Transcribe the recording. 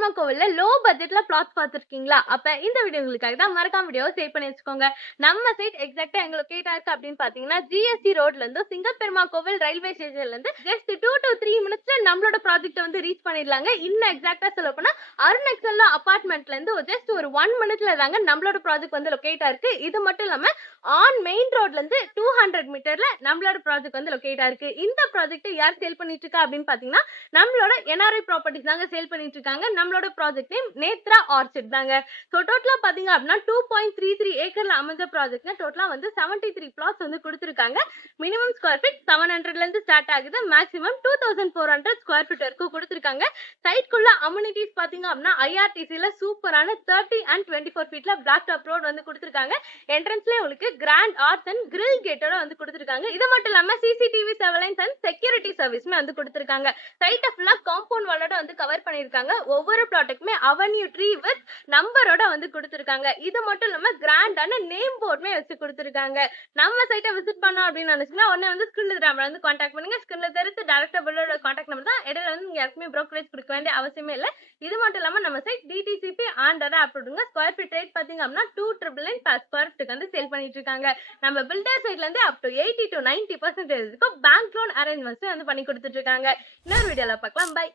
பெருமா கோவில்ல லோ பட்ஜெட்ல பிளாட்ஸ் பார்த்துருக்கீங்களா? அப்ப இந்த வீடியோ உங்களுக்காக தான். மறக்காம வீடியோவை சேவ் பண்ணி வச்சுக்கோங்க. நம்ம சைட் எக்ஸாக்டா எங்க லொகேட் ஆயிருக்கு அப்படின்னு பாத்தீங்கன்னா ஜிஎஸ்டி ரோட்ல இருந்து சிங்கப்பெருமா கோவில் ரயில்வே ஸ்டேஷன்ல இருந்து ஜஸ்ட் 2 to 3 மினிட்ஸ்ல நம்மளோட ப்ராஜெக்ட் வந்து ரீச் பண்ணிடலாங்க. இன்னும் எக்ஸாக்டா சொல்ல போனா அருணெக்ஸல்ல அபார்ட்மெண்ட்ல இருந்து ஜஸ்ட் ஒரு 1 மினிட்ல தாங்க நம்மளோட ப்ராஜெக்ட் வந்து லொகேட் ஆயிருக்கு. இது மட்டும் இல்லாம ஆன் மெயின் ரோட்ல இருந்து 200 மீட்டர்ல நம்மளோட ப்ராஜெக்ட் வந்து லொகேட் ஆயிருக்கு. இந்த ப்ராஜெக்ட் யார் சேல் பண்ணிட்டு இருக்கா அப்படின்னு பாத்தீங்கன்னா நம்மளோட என்ஆர்ஐ ப்ராப்பர்ட்டிஸ் தாங்க சேல் பண்ணிட்டு இருக்காங்க. நம்மளோட ப்ராஜெக்ட் நேம் நேத்ரா ஆர்ச்சிட் தாங்க. ஸோ டோட்டலா பாத்தீங்க அப்படின்னா 2.33 ஏக்கர்ல அமைஞ்ச ப்ராஜெக்ட்ல டோட்டலா வந்து 73 பிளாட்ஸ் வந்து கொடுத்துருக்காங்க. மினிமம் ஸ்கொயர் ஃபீட் 700ல இருந்து ஸ்டார்ட் ஆகுது. மேக்ஸிமம் 2400 ஸ்கொயர் ஃபீட் வரைக்கும் கொடுத்துருக்காங்க. சைட்குள்ள அம்யூனிட்டிஸ் பாத்தீங்க அப்படின்னா ஐஆர்டிசில சூப்பரான 30 and 24 ஃபீட்ல பிளாக் டாப் ரோட் வந்து கொடுத்துருக்காங்க. என்ட்ரன்ஸ்ல உங்களுக்கு கிராண்ட் ஆர்ட்ஸ் அண்ட் கிரில் கேட்டோட வந்து கொடுத்துருக்காங்க. இது மட்டும் இல்லாம சிசிடிவி சர்வேலன்ஸ் அண்ட் செக்யூரிட்டி சர்வீஸ்மே வந்து கொடுத்துருக்காங்க. சைட்டை ஃபுல்லா காம்பவுண்ட் வாலோட வந்து கவர் பண்ணிருக்காங்க. ஒவ்வொரு ப்ராடக்ட்டுமே அவென்யூ ட்ரீ வித் நம்பரோட வந்து கொடுத்துருக்காங்க. இது மட்டும் இல்லாம கிராண்டான நேம் போர்டுமே வச்சு கொடுத்துருக்காங்க. நம்ம சைட்டை விசிட் பண்ணோம் அப்படின்னு நினைச்சீங்கன்னா உடனே வந்து ஸ்கிரீன்ல நம்பர் வந்து கான்டாக்ட் பண்ணுங்க. ஸ்கிரீன்ல தெரிஞ்சு டைரக்டா பில்லோட கான்டாக்ட் நம்பர் தான். இடையில வந்து நீங்க யாருக்குமே ப்ரோக்கரேஜ் கொடுக்க வேண்டிய அவசியமே இல்லை. இது மட்டும் இல்லாம நம்ம சைட் டிடிசிபி ஆண்டர் அப்ரூவ்டுங்க. ஸ்கொயர் ஃபீட் ரேட் பாத்தீங்க அப்படின்னா 299 per ஸ்கொயர் ஃபீட்டுக்கு வந்து சேல் பண்ணிட்டு இருக்காங்க. நம்ம பில்டர் சைட்ல இருந்து up to 80 to 90% bank loan arrangements வந்து பண்ணி கொடுத்துட்டு இருக்காங்க. இன்னொரு வீடியோல பார்க்கலாம். பை.